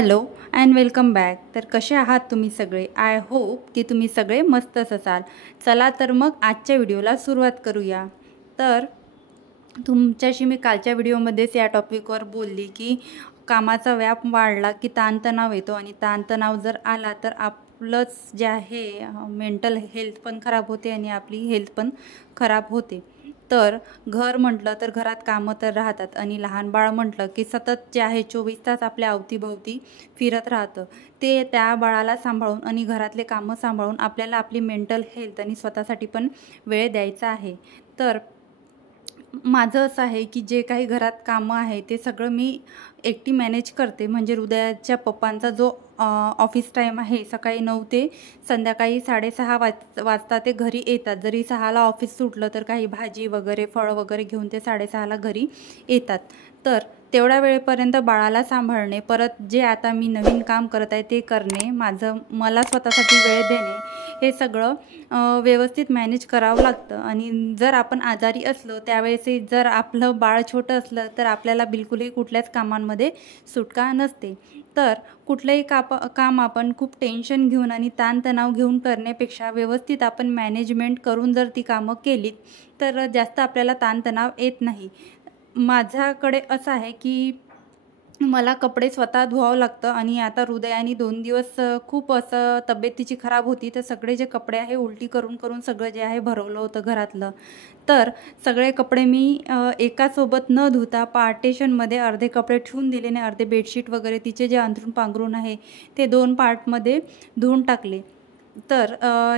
Hello and welcome back. तर कसे आहात तुम्ही सगळे? आय होप की तुम्ही सगळे मस्तच असाल. चला तर मग आजच्या व्हिडिओला सुरुवात करूया. तर तुमच्याशी मी कालच्या व्हिडिओमध्येच या टॉपिकवर बोलली की कामाचा व्याप वाढला की ताणतणाव येतो आणि ताणतणाव जर आला तर आपलंच जे आहे मेंटल हेल्थ पण खराब होते आणि आपली हेल्थ पण खराब होते. तर घर म्हटलं तर घरात कामं तर राहतात आणि लहान बाळ म्हटलं की सतत जे आहे 24 तास आपल्या अवतीभोवती फिरत राहतं. ते त्या बाळाला सांभाळून आणि घरातले कामं सांभाळून आपल्याला आपली मेंटल हेल्थ आणि स्वतःसाठी पण वेळ द्यायचा आहे. तर माझं असं आहे की जे काही घरात कामं आहे ते सगळं मी एकटी मॅनेज करते. म्हणजे हृदयाच्या पप्पांचा जो ऑफिस टाईम आहे सकाळी 9 ते संध्याकाळी 6:30 वाजता ते घरी येतात. जरी 6ला ऑफिस सुटलं तर काही भाजी वगैरे फळं वगैरे घेऊन ते 6:30ला घरी येतात. तर तेवढ्या वेळेपर्यंत बाळाला सांभाळणे, परत जे आता मी नवीन काम करत आहे ते करणे, मला स्वतःसाठी वेळ देणे, हे सगळं व्यवस्थित मॅनेज करावं लागतं. आणि जर आपण आजारी असलो त्यावेळेसही जर आपलं बाळ छोटं असलं तर आपल्याला बिलकुलही कुठल्याच कामांमध्ये सुटका नसते. तर कुठलंही काम आपण खूप टेन्शन घेऊन आणि ताणतणाव घेऊन करण्यापेक्षा व्यवस्थित आपण मॅनेजमेंट करून जर ती कामं केलीत तर जास्त आपल्याला ताणतणाव येत नाही. माझ्याकडे असं आहे की मला कपडे स्वतः धुवावं लागतं आणि आता हृदयाने 2 दिवस खूप असं तब्येत तिची खराब होती. तर सगळे जे कपडे आहे उलटी करून करून सगळं जे आहे भरवलं होतं घरातलं. तर सगळे कपडे मी एकासोबत न धुता पार्टेशनमध्ये अर्धे कपडे ठेवून दिले आणि अर्धे बेडशीट वगैरे तिचे जे अंथरूण पांघरूण आहे ते 2 पार्टमध्ये धुवून टाकले. तर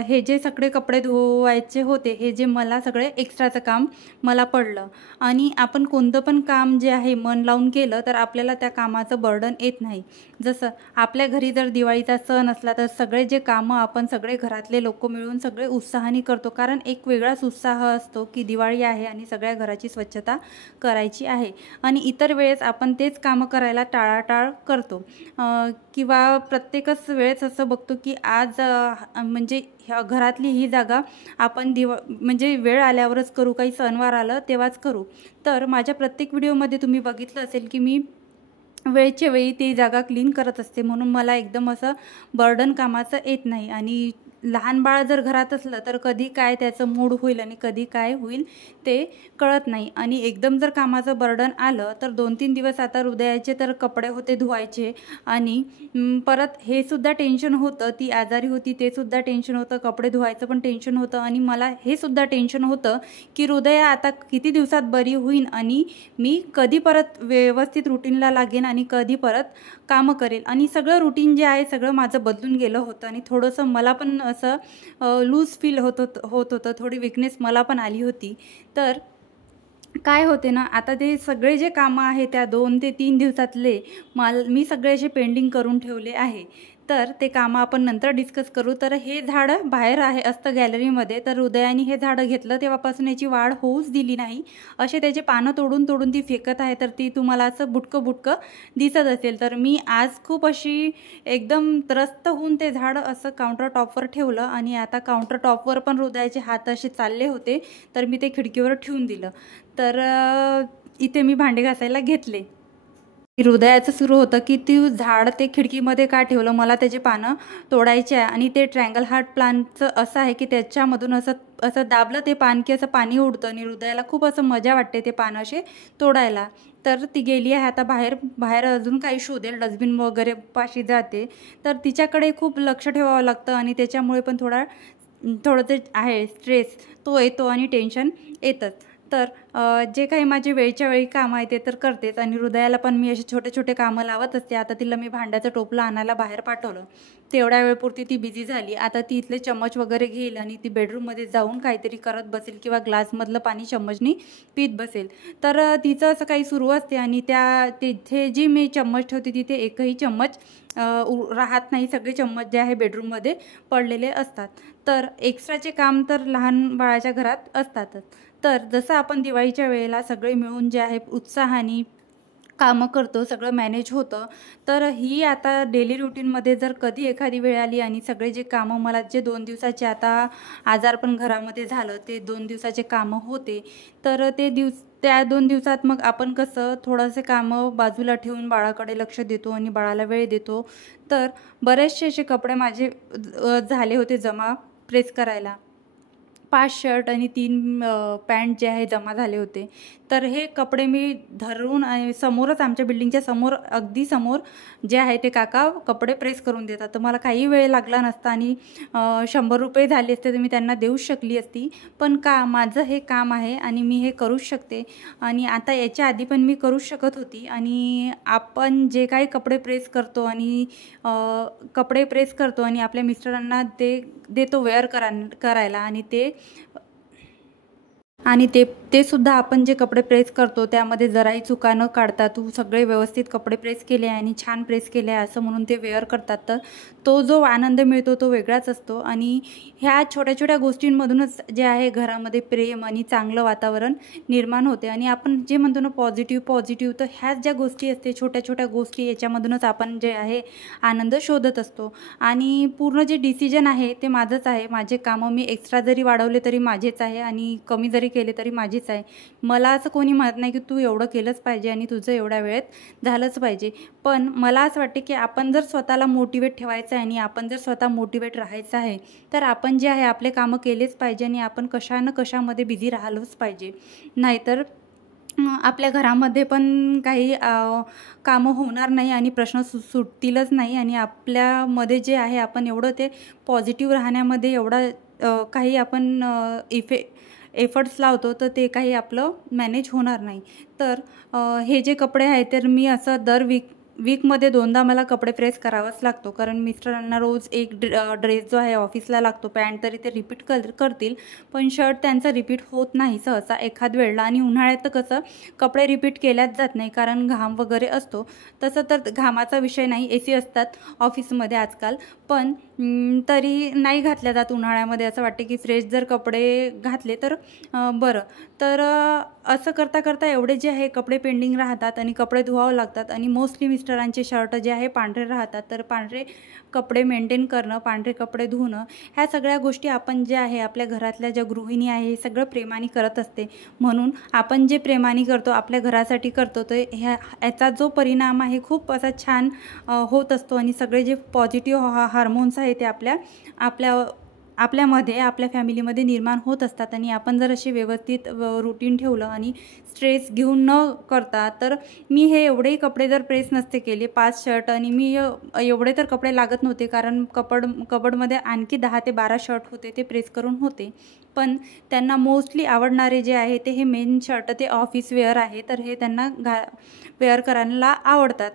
हे जे सगळे कपडे धुवायचे होते हे जे मला सगळे एक्स्ट्राचं काम मला पडलं. आणि आपण कोणतं पण काम जे आहे मन लावून केलं तर आपल्याला त्या कामाचं बर्डन येत नाही. जसं आपल्या घरी जर दिवाळीचा सण असला तर सगळे जे कामं आपण सगळे घरातले लोक मिळून सगळे उत्साहाने करतो, कारण एक वेगळाच उत्साह असतो की दिवाळी आहे आणि सगळ्या घराची स्वच्छता करायची आहे. आणि इतर वेळेस आपण तेच कामं करायला टाळाटाळ करतो. किंवा प्रत्येकच वेळेस असं बघतो की आज म्हणजे ह्या घरातली ही जागा आपण म्हणजे वेळ आल्यावरच करू, काही सणवार आलं तेव्हाच करू. तर माझ्या प्रत्येक व्हिडिओमध्ये तुम्ही बघितलं असेल की मी वेळच्या वेळी ती जागा क्लीन करत असते, म्हणून मला एकदम असं बर्डन कामाचं येत नाही. आणि लहान बाळ जर घरात असलं तर कधी काय त्याचं मूड होईल आणि कधी काय होईल ते कळत नाही. आणि एकदम जर कामाचं बर्डन आलं तर 2-3 दिवस आता हृदयाचे तर कपडे होते धुवायचे आणि परत हे सुद्धा टेन्शन होतं, ती आजारी होती ते सुद्धा टेन्शन होतं, कपडे धुवायचं पण टेन्शन होतं आणि मला हे सुद्धा टेन्शन होतं की हृदया आता किती दिवसात बरी होईल आणि मी कधी परत व्यवस्थित रुटीनला लागेन आणि कधी परत कामं करेल. आणि सगळं रुटीन जे आहे सगळं माझं बदलून गेलं होतं आणि थोडंसं मला पण असं लूज फील होत होतं, थोडी विकनेस मला पण आली होती. तर काय होते ना, आता ते सगळे जे कामं आहे त्या 2 ते 3 दिवसातले मी सगळे असे पेंडिंग करून ठेवले आहे. तर ते कामं आपण नंतर डिस्कस करू. तर हे झाडं बाहेर असतं गॅलरीमध्ये, तर हृदयाने हे झाडं घेतलं तेव्हापासून याची वाढ होऊच दिली नाही. असे त्याचे पानं तोडून तोडून ती फेकत आहे, तर ती तुम्हाला असं बुटकं बुटकं दिसत असेल. तर मी आज खूप अशी एकदम त्रस्त होऊन ते झाड असं काउंटर टॉपवर ठेवलं आणि आता काउंटर टॉपवर पण हृदयाचे हात असे चालले होते तर मी ते खिडकीवर ठेवून दिलं. तर इथे मी भांडे घासायला घेतले. हृदयाचं सुरू होतं की ती झाड ते खिडकीमध्ये का ठेवलं, मला त्याचे पानं तोडायचे आहे. आणि ते ट्रँगल हार्ट प्लांटचं असं आहे की त्याच्यामधून असं असं दाबलं ते पान की असं पाणी उडतं आणि हृदयाला खूप असं मजा वाटते ते पानं असे तोडायला. तर ती गेली आहे आता बाहेर. बाहेर अजून काही शोधेल, डस्टबिन वगैरे पाशी जाते. तर तिच्याकडे खूप लक्ष ठेवावं लागतं आणि त्याच्यामुळे पण थोडं ते आहे स्ट्रेस तो येतो आणि टेन्शन येतंच. तर जे काही माझे वेळच्या वेळी कामं आहे ते तर करतेच आणि हृदयाला पण मी असे छोटे छोटे कामं लावत असते. आता तिला मी भांड्याचं टोपलं आणायला बाहेर पाठवलं, तेवढ्या वेळपुरती ती बिझी झाली. आता ती इथले चम्मच वगैरे घेईल आणि ती बेडरूममध्ये जाऊन काहीतरी करत बसेल किंवा ग्लासमधलं पाणी चम्मचनी पीत बसेल. तर तिचं असं काही सुरू असते आणि तिथे जी मी चम्मच ठेवते तिथे एकही चम्मच राहत नाही. सगळे चम्मच जे आहे बेडरूममध्ये पडलेले असतात. तर एक्स्ट्राचे काम तर लहान बाळाच्या घरात असतातच. तर जसं आपण दिवाळीच्या वेळेला सगळे मिळून जे आहे उत्साहाने कामं करतो, सगळं मॅनेज होतं. तर ही आता डेली रुटीनमध्ये जर कधी एखादी वेळ आली आणि सगळे जे कामं मला जे 2 दिवसाचे आता आजारपण घरामध्ये झालं, ते 2 दिवसाचे कामं होते. तर त्या 2 दिवसात मग आपण कसं थोडंसे कामं बाजूला ठेवून बाळाकडे लक्ष देतो आणि बाळाला वेळ देतो. तर बरेचसे असे कपडे माझे झाले होते जमा प्रेस करायला. 5 शर्ट आणि 3 पॅन्ट जे आहे जमा झाले होते. तर हे कपडे मी धरून समोरच आमच्या बिल्डिंगच्या समोर अगदी समोर जे आहे ते काका कपडे प्रेस करून देतात. तर मला काही वेळ लागला नसता आणि 100 रुपये झाले असते तर मी त्यांना देऊच शकली असती. पण माझं हे काम आहे आणि मी हे करूच शकते आणि आता याच्या आधी पण मी करूच शकत होती. आणि आपण जे काही कपडे प्रेस करतो आणि आपल्या मिस्टरांना ते देतो वेअर करायला आणि ते सुद्धा आपण जे कपडे प्रेस करतो त्यामध्ये जराही चुका न काढता तू सगळे व्यवस्थित कपडे प्रेस केले आणि छान प्रेस केले आहे असं म्हणून ते वेअर करतात. तर तो जो आनंद मिळतो तो वेगळाच असतो. आणि ह्या छोट्या छोट्या गोष्टींमधूनच जे आहे घरामध्ये प्रेम आणि चांगलं वातावरण निर्माण होते. आणि आपण जे म्हणतो ना पॉझिटिव्ह, तर ह्याच ज्या गोष्टी असते छोट्या छोट्या गोष्टी याच्यामधूनच आपण जे आहे आनंद शोधत असतो. आणि पूर्ण जे डिसिजन आहे ते माझंच आहे. माझे कामं मी एक्स्ट्रा जरी वाढवले तरी माझेच आहे आणि कमी जरी केले तरी माझीच आहे. मला असं कोणी म्हणत नाही की तू एवढं केलंच पाहिजे आणि तुझं एवढ्या वेळेत झालंच पाहिजे. पण मला असं वाटते की आपण जर स्वतःला मोटिवेट ठेवायचं आहे आणि आपण जर स्वतः मोटिवेट राहायचं आहे तर आपण जे आहे आपले कामं केलेच पाहिजे आणि आपण कशामध्ये बिझी राहिलोच पाहिजे. नाहीतर आपल्या घरामध्ये पण काही कामं होणार नाही आणि प्रश्न सुटतीलच नाही. आणि आपल्यामध्ये जे आहे आपण एवढं ते पॉझिटिव्ह राहण्यामध्ये एवढा काही आपण एफर्ट्स लावतो तर ते काही आपलं मॅनेज होणार नाही. तर हे जे कपडे आहेत तर मी असं दर वीकमध्ये 2दा मला कपडे प्रेस करावाच लागतो. कारण मिस्टरांना रोज एक ड्रेस जो आहे ऑफिसला लागतो, पॅन्ट तरी ते रिपीट करतील पण शर्ट त्यांचा रिपीट होत नाही सहसा एखाद वेळेला. आणि उन्हाळ्यात तर कसं कपडे रिपीट केल्याच जात नाही कारण घाम वगैरे असतो. तसं तर घामाचा विषय नाही, AC असतात ऑफिसमध्ये आजकाल, पण तरी नाही घातल्या जात उन्हाळ्यामध्ये. असं वाटते की फ्रेश जर कपडे घातले तर बरं. तर असं करता करता एवढे जे आहे कपडे पेंडिंग राहतात आणि कपडे धुवावं लागतात. आणि मोस्टली मिस्टरांचे शर्ट जे आहे पांढरे राहतात. तर पांढरे कपडे मेंटेन करणं, पांढरे कपडे धुणं, ह्या सगळ्या गोष्टी आपण जे आहे आपल्या घरातल्या ज्या गृहिणी आहे हे सगळं प्रेमाने करत असते. म्हणून आपण जे प्रेमाने करतो आपल्या घरासाठी करतो तर याचा जो परिणाम आहे खूप असा छान होत असतो. आणि सगळे जे पॉझिटिव्ह हार्मोन्स आहे ते आपल्यामध्ये आपल्या फॅमिलीमध्ये निर्माण होत असतात. आणि आपण जर असे व्यवस्थित रुटीन ठेवलं आणि स्ट्रेस घेऊन न करता, तर मी हे एवढेही कपडे जर प्रेस नसते केले 5 शर्ट आणि मी एवढे तर कपडे लागत नव्हते कारण कबडमध्ये आणखी 10 ते 12 शर्ट होते ते प्रेस करून होते. पण त्यांना मोस्टली आवडणारे जे आहे ते हे मेन शर्ट ते ऑफिस वेअर आहे तर हे त्यांना वेअर करायला आवडतात.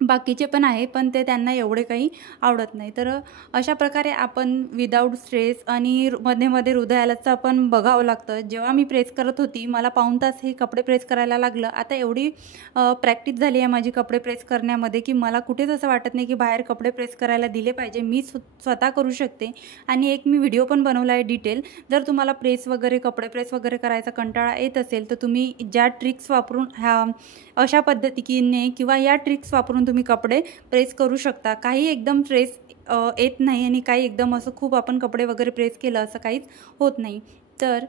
बाकीचे पण आहे पण ते त्यांना एवढे काही आवडत नाही. तर अशा प्रकारे आपण विदाऊट स्ट्रेस आणि मध्ये हृदयालाच आपण बघावं लागतं. जेव्हा मी प्रेस करत होती मला पाऊण तास हे कपडे प्रेस करायला लागलं. आता एवढी प्रॅक्टिस झाली आहे माझी कपडे प्रेस करण्यामध्ये की मला कुठेच असं वाटत नाही की बाहेर कपडे प्रेस करायला दिले पाहिजे. मी स्वतः करू शकते. आणि एक मी व्हिडिओ पण बनवला आहे डिटेल. जर तुम्हाला कपडे प्रेस वगैरे करायचा कंटाळा येत असेल तर तुम्ही ज्या ट्रिक्स वापरून अशा पद्धतीने किंवा या ट्रिक्स वापरून तुम्ही कपडे प्रेस करू शकता. काही एकदम प्रेस येत नाही आणि काही एकदम असं खूप आपण कपडे वगैरे प्रेस केलं असं काहीच होत नाही. तर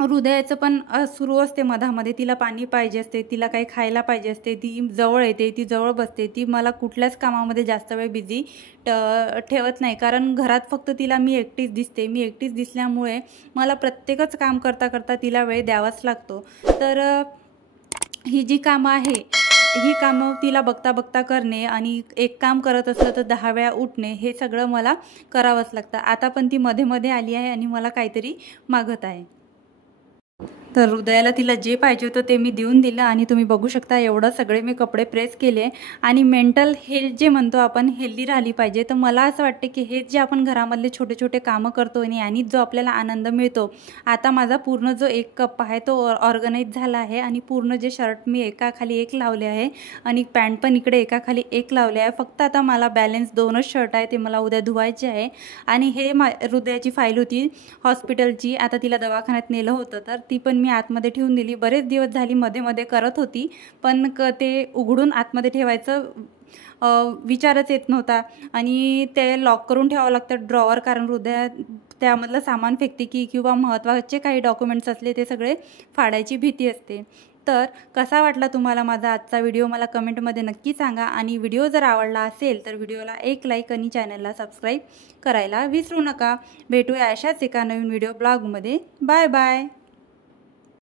हृदयाचं पण सुरू असते मधामध्ये, तिला पाणी पाहिजे असते, तिला काही खायला पाहिजे असते, ती जवळ येते, ती जवळ बसते, ती मला कुठल्याच कामामध्ये जास्त वेळ बिझी ठेवत नाही. कारण घरात फक्त तिला मी एकटीच दिसते. मी एकटीच दिसल्यामुळे मला प्रत्येकच काम करता करता तिला वेळ द्यावाच लागतो. तर ही जी कामं आहे ही कामं तिला बघता बघता करणे आणि एक काम करत असलं तर 10 वेळा उठणे हे सगळं मला करावंच लागतं. आता पण ती मध्ये आली आहे आणि मला काहीतरी मागत आहे. तर हृदयाला तिला जे पाहिजे होतं ते मी देऊन दिलं. आणि तुम्ही बघू शकता एवढं सगळे मी कपडे प्रेस केले. आणि मेंटल हेल्थ जे म्हणतो आपण हेल्दी राहिली पाहिजे. तर मला असं वाटते की हेच जे आपण घरामधले छोटे छोटे कामं करतो आणि यानीच जो आपल्याला आनंद मिळतो. आता माझा पूर्ण जो एक कप आहे तो ऑर्गनाईज झाला आहे आणि पूर्ण जे शर्ट मी एकाखाली एक लावले आहे आणि पॅन्ट पण इकडे एकाखाली एक लावले आहे. फक्त आता मला बॅलन्स 2च शर्ट आहे ते मला उद्या धुवायचे आहे. आणि हे हृदयाची फाईल होती हॉस्पिटलची, आता तिला दवाखान्यात नेलं होतं तर ती पण मी आतमध्ये ठेवून दिली. बरेच दिवस झाली मध्ये मध्ये करत होती, पण ते उघडून आतमध्ये ठेवायचं विचारच येत नव्हता. आणि ते लॉक करून ठेवावं लागतं ड्रॉवर, कारण हृदया त्यामधलं सामान फेकते की किंवा महत्त्वाचे काही डॉक्युमेंट्स असले ते सगळे फाडायची भीती असते. तर कसा वाटला तुम्हाला माझा आजचा व्हिडिओ मला कमेंटमध्ये नक्की सांगा. आणि व्हिडिओ जर आवडला असेल तर व्हिडिओला एक लाईक आणि चॅनलला सबस्क्राईब करायला विसरू नका. भेटूया अशाच एका नवीन व्हिडिओ ब्लॉगमध्ये. Bye bye.